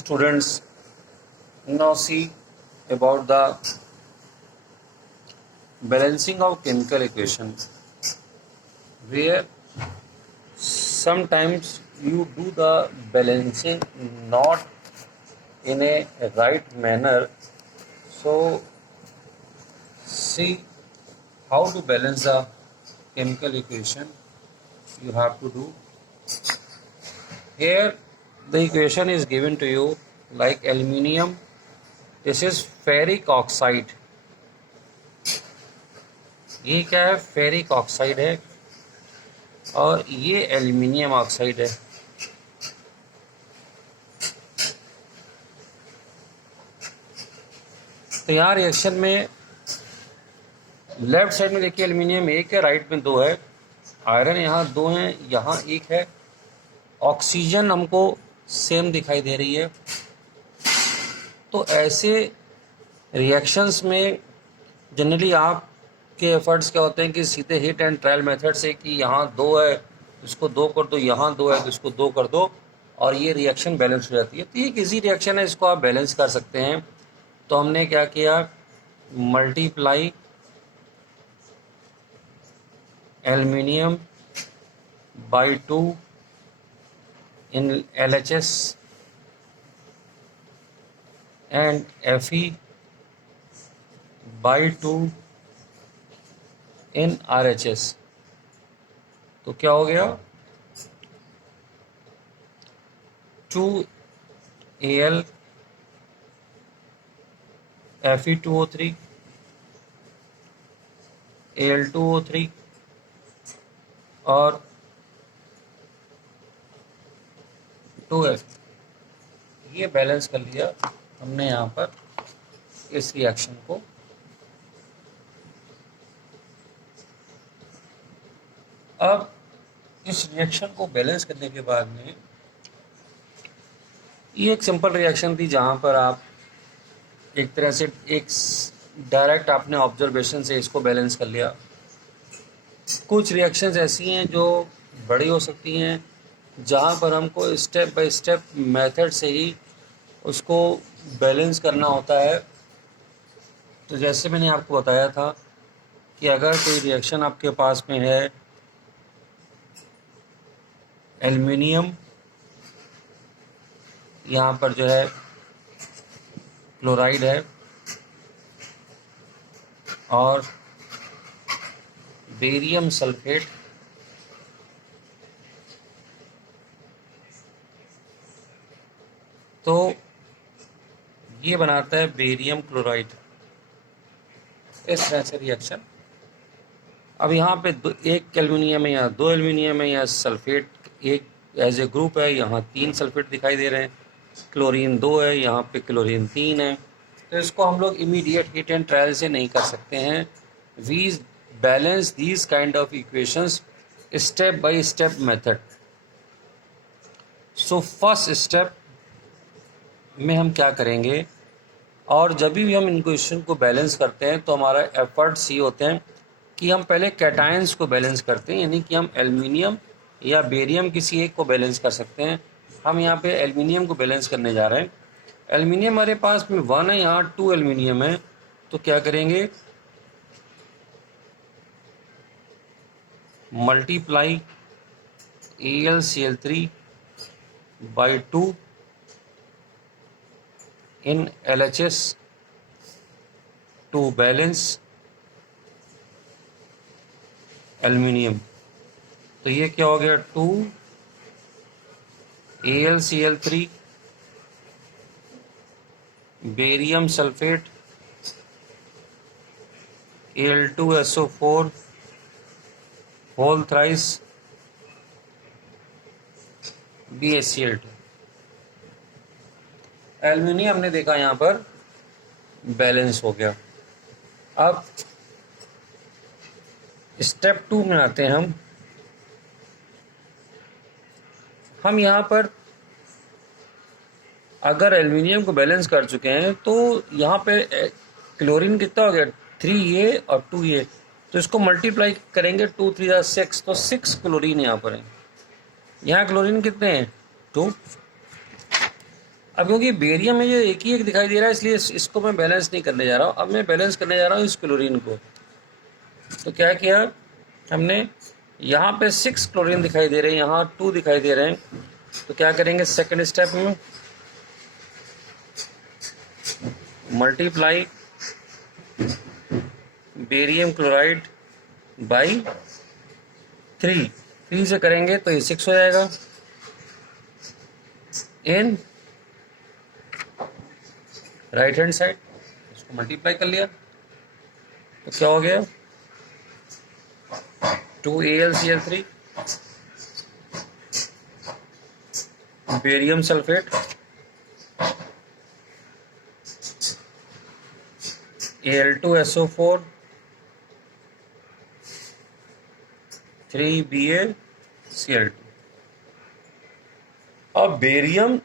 students, now see about the balancing of chemical equation, where sometimes you do the balancing not in a right manner. So see how to balance the chemical equation you have to do. Here the equation is given to you like aluminium, this is ferric oxide. ये क्या है? Ferric oxide है और ये aluminium oxide है। तो यहाँ reaction में लेफ्ट साइड में देखिए एल्युमिनियम एक है, राइट में दो है, आयरन यहाँ दो हैं, यहाँ एक है, ऑक्सीजन हमको सेम दिखाई दे रही है। तो ऐसे रिएक्शंस में जनरली आपके एफर्ट्स क्या होते हैं कि सीधे हिट एंड ट्रायल मेथड से कि यहाँ दो है इसको दो कर दो, यहाँ दो है तो इसको दो कर दो, और ये रिएक्शन बैलेंस हो जाती है। तो ये एक इजी रिएक्शन है, इसको आप बैलेंस कर सकते हैं। तो हमने क्या किया, multiply aluminium by 2 in LHS and Fe by 2 in RHS। तो क्या हो गया, 2Al Fe2O3 Al2O3 और 2F। ये बैलेंस कर लिया हमने यहाँ पर इस रिएक्शन को। अब इस रिएक्शन को बैलेंस करने के बाद में ये एक सिंपल रिएक्शन थी जहाँ पर आप एक तरह से एक डायरेक्ट आपने ऑब्जर्वेशन से इसको बैलेंस कर लिया। कुछ रिएक्शंस ऐसी हैं जो बड़ी हो सकती हैं जहाँ पर हमको स्टेप बाय स्टेप मेथड से ही उसको बैलेंस करना होता है। तो जैसे मैंने आपको बताया था कि अगर कोई रिएक्शन आपके पास में है, एल्युमिनियम यहाँ पर जो है क्लोराइड है और बेरियम सल्फेट, तो ये बनाता है बेरियम क्लोराइड। इस तरह से रिएक्शन। अब यहाँ पे एक एल्युमिनियम है, यहाँ दो एल्युमिनियम है, यहाँ सल्फेट एक एज ए ग्रुप है, यहाँ 3 सल्फेट दिखाई दे रहे हैं, क्लोरीन 2 है, यहाँ पे क्लोरीन 3 है। तो इसको हम लोग इमीडिएट हिट एंड ट्रायल से नहीं कर सकते हैं। We balance these kind of equations step by step method. So first step में हम क्या करेंगे, और जब भी हम इन क्वेश्चन को बैलेंस करते हैं तो हमारा एफर्ट्स ये होते हैं कि हम पहले कैटायंस को बैलेंस करते हैं, यानी कि हम एल्युमिनियम या बेरियम किसी एक को बैलेंस कर सकते हैं। हम यहाँ पे एल्युमिनियम को बैलेंस करने जा रहे हैं। एल्युमिनियम हमारे पास में 1 है, यहाँ 2 एल्युमिनियम है, तो क्या करेंगे, multiply AlCl3 by 2 in LHS to balance aluminium. तो ये क्या हो गया, 2 AlCl3 barium sulphate Al2SO4 whole thrice BaCl2। Aluminium हमने देखा यहाँ पर बैलेंस हो गया। अब स्टेप 2 में आते हैं हम यहाँ पर अगर एल्युमिनियम को बैलेंस कर चुके हैं तो यहाँ पे क्लोरीन कितना हो गया, 3A और 2A, तो इसको मल्टीप्लाई करेंगे 2 3 6, तो 6 क्लोरीन यहाँ पर है। यहाँ क्लोरीन कितने हैं, 2। अब क्योंकि बेरियम में ये एक ही एक दिखाई दे रहा है, इसलिए इसको मैं बैलेंस नहीं करने जा रहा हूँ। अब मैं बैलेंस करने जा रहा हूँ इस क्लोरीन को। तो क्या किया हमने, यहाँ पे 6 क्लोरीन दिखाई दे रहे हैं, यहाँ 2 दिखाई दे रहे हैं। तो क्या करेंगे सेकंड स्टेप में, मल्टीप्लाई बेरियम क्लोराइड बाई 3 से करेंगे तो ये 6 हो जाएगा इन राइट हैंड साइड। इसको मल्टीप्लाई कर लिया तो क्या हो गया 2AlCl3 barium sulphate Al2SO4 3BaCl2। अब बेरियम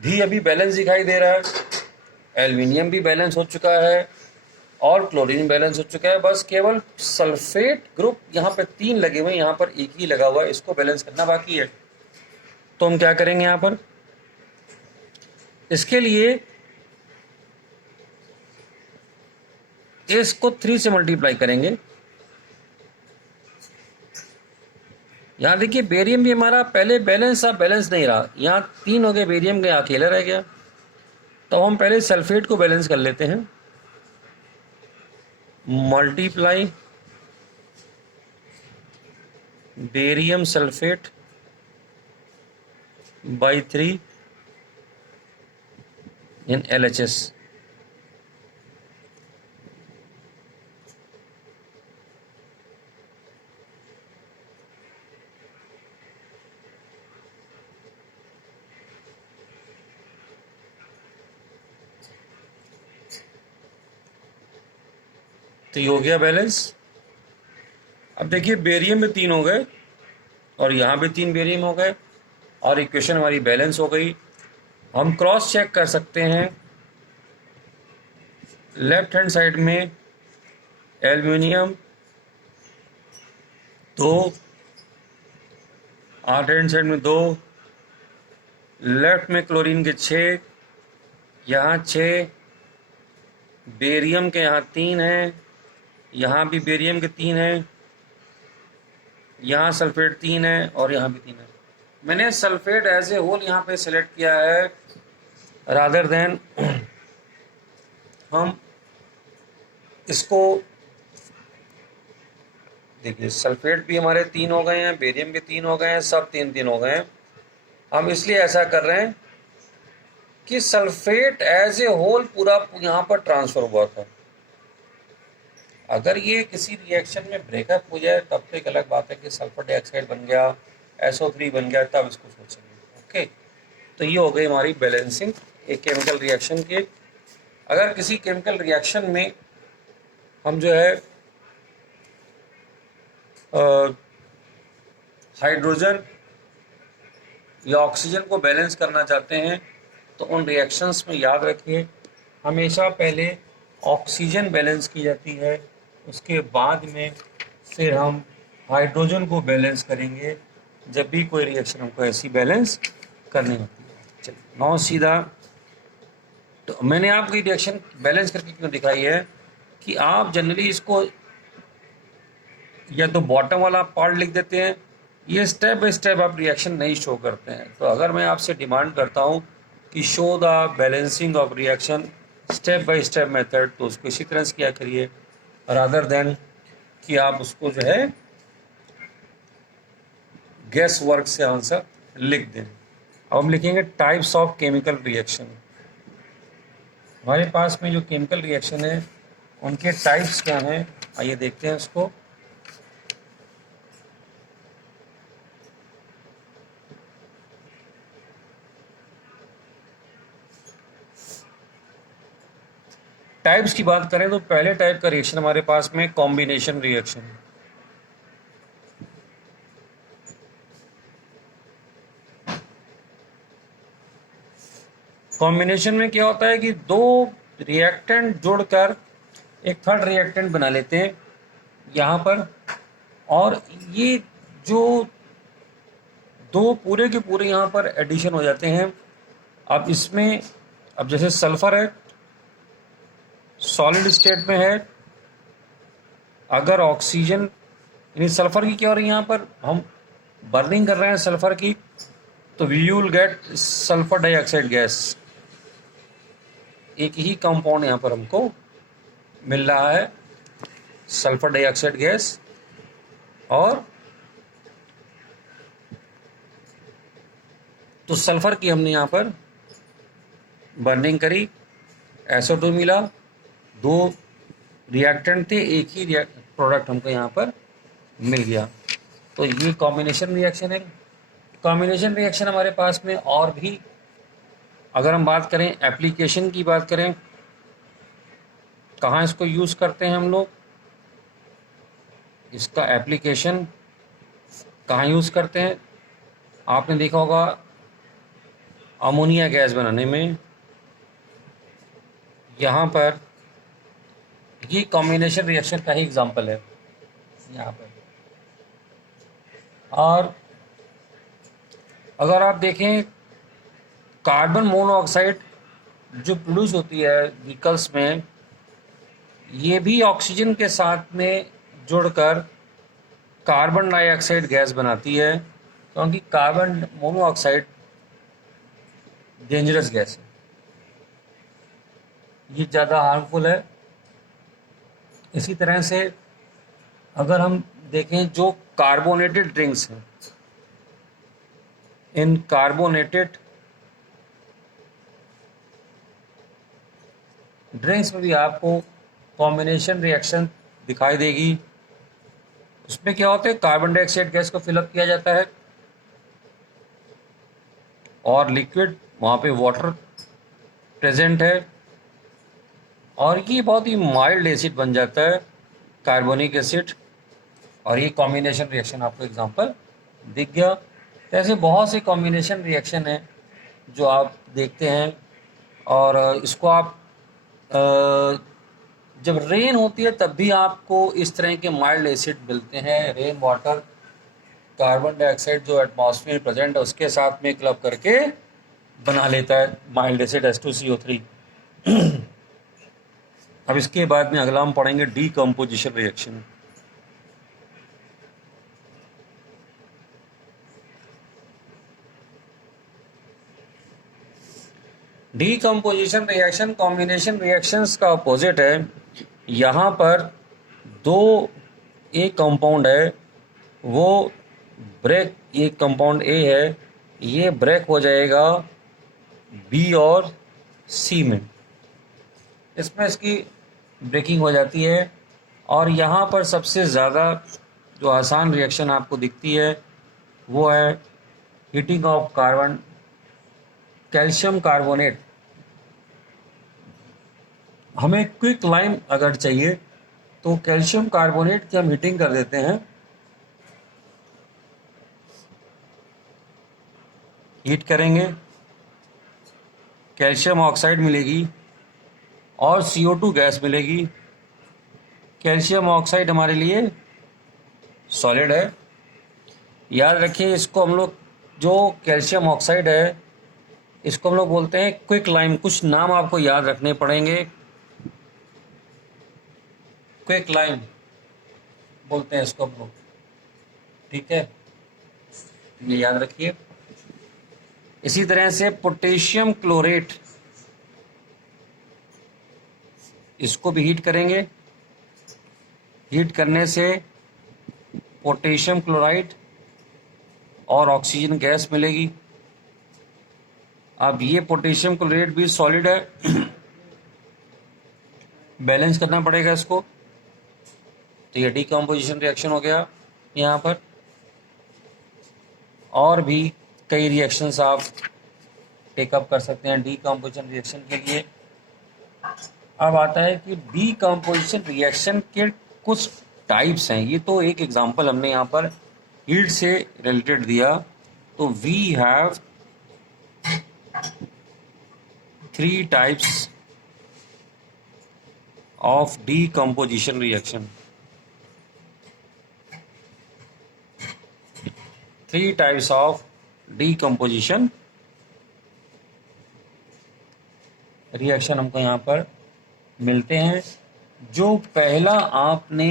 भी अभी बैलेंस दिखाई दे रहा है, एल्यूमिनियम भी बैलेंस हो चुका है और क्लोरीन बैलेंस हो चुका है। बस केवल सल्फेट ग्रुप यहाँ पे 3 लगे हुए हैं, यहाँ पर एक ही लगा हुआ है, इसको बैलेंस करना बाकी है। तो हम क्या करेंगे यहाँ पर, इसके लिए इसको 3 से मल्टीप्लाई करेंगे। यहाँ देखिए बेरियम भी हमारा पहले बैलेंस था, बैलेंस नहीं रहा, यहाँ 3 हो गए, बेरियम का अकेला रह गया। तो हम पहले सल्फेट को बैलेंस कर लेते हैं, multiply barium sulphate by 3 in LHS। तो ये हो गया बैलेंस। अब देखिए बेरियम में 3 हो गए और यहाँ भी 3 बेरियम हो गए और इक्वेशन हमारी बैलेंस हो गई। हम क्रॉस चेक कर सकते हैं, लेफ्ट हैंड साइड में एल्यूमिनियम 2, राइट हैंड साइड में 2, लेफ्ट में क्लोरीन के 6, यहाँ 6, बेरियम के यहाँ 3 है, यहाँ भी बेरियम के 3 है, यहाँ सल्फेट 3 है और यहाँ भी 3 है। मैंने सल्फेट एज ए होल यहाँ पे सिलेक्ट किया है रादर देन हम इसको, देखिए सल्फेट भी हमारे 3 हो गए हैं, बेरियम भी 3 हो गए हैं, सब 3 हो गए हैं। हम इसलिए ऐसा कर रहे हैं कि सल्फेट एज ए होल पूरा यहाँ पर ट्रांसफर हुआ था। अगर ये किसी रिएक्शन में ब्रेकअप हो जाए तब तो एक अलग बात है कि सल्फर डाइऑक्साइड बन गया, SO3 बन गया, तब इसको सोचेंगे। ओके, तो ये हो गई हमारी बैलेंसिंग एक केमिकल रिएक्शन की। अगर किसी केमिकल रिएक्शन में हम जो है हाइड्रोजन या ऑक्सीजन को बैलेंस करना चाहते हैं तो उन रिएक्शंस में याद रखिए हमेशा पहले ऑक्सीजन बैलेंस की जाती है, उसके बाद में फिर हम हाइड्रोजन को बैलेंस करेंगे जब भी कोई रिएक्शन हमको ऐसी बैलेंस करनी होती है। चलिए नौ सीधा, तो मैंने आपको ये रिएक्शन बैलेंस करके क्यों दिखाई है कि आप जनरली इसको या तो बॉटम वाला पार्ट लिख देते हैं, ये स्टेप बाय स्टेप आप रिएक्शन नहीं शो करते हैं। तो अगर मैं आपसे डिमांड करता हूँ कि show the balancing of reaction step by step method, तो उसको इसी तरह से किया करिए रादर देन कि आप उसको जो है गैस वर्क से आंसर लिख दें। अब हम लिखेंगे टाइप्स ऑफ केमिकल रिएक्शन। हमारे पास में जो केमिकल रिएक्शन है उनके टाइप्स क्या हैं, आइए देखते हैं उसको। टाइप्स की बात करें तो पहले टाइप का रिएक्शन हमारे पास में कॉम्बिनेशन रिएक्शन है। कॉम्बिनेशन में क्या होता है कि 2 रिएक्टेंट जोड़कर एक थर्ड रिएक्टेंट बना लेते हैं यहाँ पर, और ये जो 2 पूरे के पूरे यहाँ पर एडिशन हो जाते हैं अब इसमें, अब जैसे सल्फर है, सॉलिड स्टेट में है, अगर ऑक्सीजन, यानी सल्फर की क्या हो रही है, यहाँ पर हम बर्निंग कर रहे हैं सल्फर की, तो we will get sulphur dioxide gas. एक ही कंपाउंड यहाँ पर हमको मिल रहा है, सल्फर डाइऑक्साइड गैस। और तो सल्फर की हमने यहाँ पर बर्निंग करी, SO2 मिला, दो रिएक्टेंट थे, एक ही प्रोडक्ट हमको यहाँ पर मिल गया। तो ये कॉम्बिनेशन रिएक्शन है। कॉम्बिनेशन रिएक्शन हमारे पास में और भी, अगर हम बात करें एप्लीकेशन की बात करें, कहाँ इसको यूज़ करते हैं हम लोग, इसका एप्लीकेशन कहाँ यूज़ करते हैं, आपने देखा होगा अमोनिया गैस बनाने में। यहाँ पर ये कॉम्बिनेशन रिएक्शन का ही एग्जांपल है यहाँ पर। और अगर आप देखें कार्बन मोनोऑक्साइड जो प्रोड्यूस होती है व्हीकल्स में, ये भी ऑक्सीजन के साथ में जुड़कर कार्बन डाइऑक्साइड गैस बनाती है, क्योंकि कार्बन मोनोऑक्साइड डेंजरस गैस है, ये ज़्यादा हार्मफुल है। इसी तरह से अगर हम देखें जो कार्बोनेटेड ड्रिंक्स हैं, इन कार्बोनेटेड ड्रिंक्स में भी आपको कॉम्बिनेशन रिएक्शन दिखाई देगी। उसमें क्या होता है, कार्बन डाइऑक्साइड गैस को फिलअप किया जाता है और लिक्विड, वहाँ पे वाटर प्रेजेंट है, और ये बहुत ही माइल्ड एसिड बन जाता है, कार्बोनिक एसिड। और ये कॉम्बिनेशन रिएक्शन आपको एग्जांपल दिख गया। तो ऐसे बहुत से कॉम्बिनेशन रिएक्शन हैं जो आप देखते हैं। और इसको आप जब रेन होती है तब भी आपको इस तरह के माइल्ड एसिड मिलते हैं। रेन वाटर कार्बन डाइऑक्साइड जो एटमॉस्फेयर में प्रेजेंट है उसके साथ में क्लब करके बना लेता है माइल्ड एसिड H2CO3। अब इसके बाद में अगला हम पढ़ेंगे decomposition reaction. Decomposition reaction combination reactions का अपोजिट है। यहाँ पर दो, एक कंपाउंड है वो ब्रेक, एक कंपाउंड ए है, ये ब्रेक हो जाएगा बी और सी में, इसमें इसकी ब्रेकिंग हो जाती है। और यहाँ पर सबसे ज़्यादा जो आसान रिएक्शन आपको दिखती है वो है heating of carbon, calcium carbonate. हमें क्विक लाइम अगर चाहिए तो कैल्शियम कार्बोनेट की हम हीटिंग कर देते हैं, हीट करेंगे, कैल्शियम ऑक्साइड मिलेगी और CO2 गैस मिलेगी। कैल्शियम ऑक्साइड हमारे लिए सॉलिड है, याद रखिए इसको हम लोग, जो कैल्शियम ऑक्साइड है इसको हम लोग बोलते हैं क्विक लाइम। कुछ नाम आपको याद रखने पड़ेंगे, क्विक लाइम बोलते हैं इसको हम लोग, ठीक है, ये याद रखिए। इसी तरह से पोटेशियम क्लोरेट, इसको भी हीट करेंगे, हीट करने से पोटेशियम क्लोराइड और ऑक्सीजन गैस मिलेगी। अब ये पोटेशियम क्लोराइड भी सॉलिड है, बैलेंस करना पड़ेगा इसको। तो ये डीकम्पोजिशन रिएक्शन हो गया यहाँ पर। और भी कई रिएक्शंस आप टेकअप कर सकते हैं डीकम्पोजिशन रिएक्शन के लिए। अब आता है कि डीकम्पोजिशन रिएक्शन के कुछ टाइप्स हैं। ये तो एक एग्जांपल हमने यहाँ पर हीट से रिलेटेड दिया। तो we have 3 types of decomposition reaction. 3 types of decomposition reaction हमको यहाँ पर मिलते हैं। जो पहला आपने